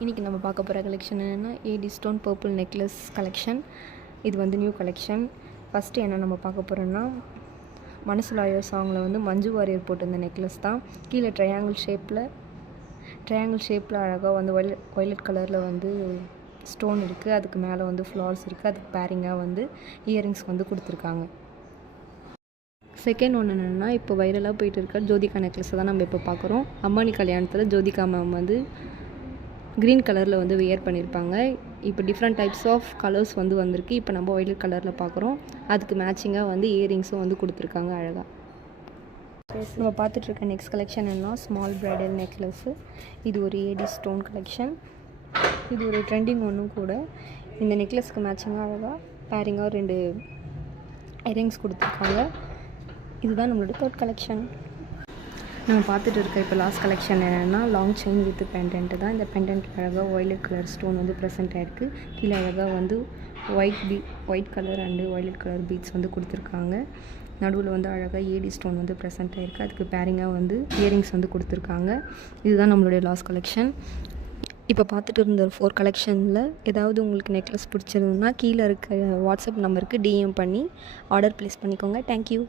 இன்றைக்கி நம்ம பார்க்க போகிற கலெக்ஷன் என்னென்னா AD stone purple necklace collection. இது வந்து நியூ கலெக்ஷன். ஃபஸ்ட்டு என்ன நம்ம பார்க்க போகிறோன்னா மனசுலாயோ சாங்கில் வந்து மஞ்சு வாரியர் போட்டிருந்த நெக்லஸ் தான். கீழே ட்ரையாங்கிள் ஷேப்பில் அழகாக வந்து ஒய்லட் கலரில் வந்து ஸ்டோன் இருக்குது. அதுக்கு மேலே வந்து ஃப்ளார்ஸ் இருக்குது. அதுக்கு பேரிங்காக வந்து இயரிங்ஸ் வந்து கொடுத்துருக்காங்க. செகண்ட் ஒன்று என்னென்னா இப்போ வைரலாக போயிட்டு இருக்க ஜோதிகா நெக்லஸை தான் நம்ம இப்போ பார்க்குறோம். அம்பானி கல்யாணத்தில் ஜோதிகா மேம் வந்து க்ரீன் கலரில் வந்து வியர் பண்ணியிருப்பாங்க. இப்போ டிஃப்ரெண்ட் டைப்ஸ் ஆஃப் கலர்ஸ் வந்து வந்திருக்கு. இப்போ நம்ம ஒயிலட் கலரில் பார்க்குறோம். அதுக்கு மேட்சிங்காக வந்து இயரிங்ஸும் வந்து கொடுத்துருக்காங்க அழகாக. நம்ம பார்த்துட்ருக்க நெக்ஸ்ட் கலெக்ஷன் என்ன ஸ்மால் ப்ரைடல் நெக்லஸ்ஸு. இது ஒரு ஏடி ஸ்டோன் கலெக்ஷன். இது ஒரு ட்ரெண்டிங் ஒன்றும் கூட. இந்த நெக்லஸ்க்கு மேட்சிங்காக அழகாக பேரிங்காக 2 இயரிங்ஸ் கொடுத்துருக்காங்க. இதுதான் நம்மளோட தேர்ட் கலெக்ஷன். நம்ம பார்த்துட்டு இருக்க இப்போ லாஸ்ட் கலெக்ஷன் என்னென்னா லாங் செயின் வித் பெண்டன்ட்டு தான். இந்த பெண்டன்ட் அழகாக ஒய்லட் கலர் ஸ்டோன் வந்து ப்ரெசென்ட் ஆகிருக்கு. கீழே அழகாக வந்து white colour and violet colour beads வந்து கொடுத்துருக்காங்க. நடுவில் வந்து அழகாக ஏடி ஸ்டோன் வந்து ப்ரெசென்ட் ஆகிருக்கு. அதுக்கு பேரிங்காக வந்து இயரிங்ஸ் வந்து கொடுத்துருக்காங்க. இதுதான் நம்மளுடைய லாஸ்ட் கலெக்ஷன். இப்போ பார்த்துட்டு இருந்த 4 கலெக்ஷனில் ஏதாவது உங்களுக்கு நெக்லஸ் பிடிச்சிருந்ததுன்னா கீழே இருக்க வாட்ஸ்அப் நம்பருக்கு டிஎம் பண்ணி ஆர்டர் ப்ளேஸ் பண்ணிக்கோங்க. தேங்க்யூ.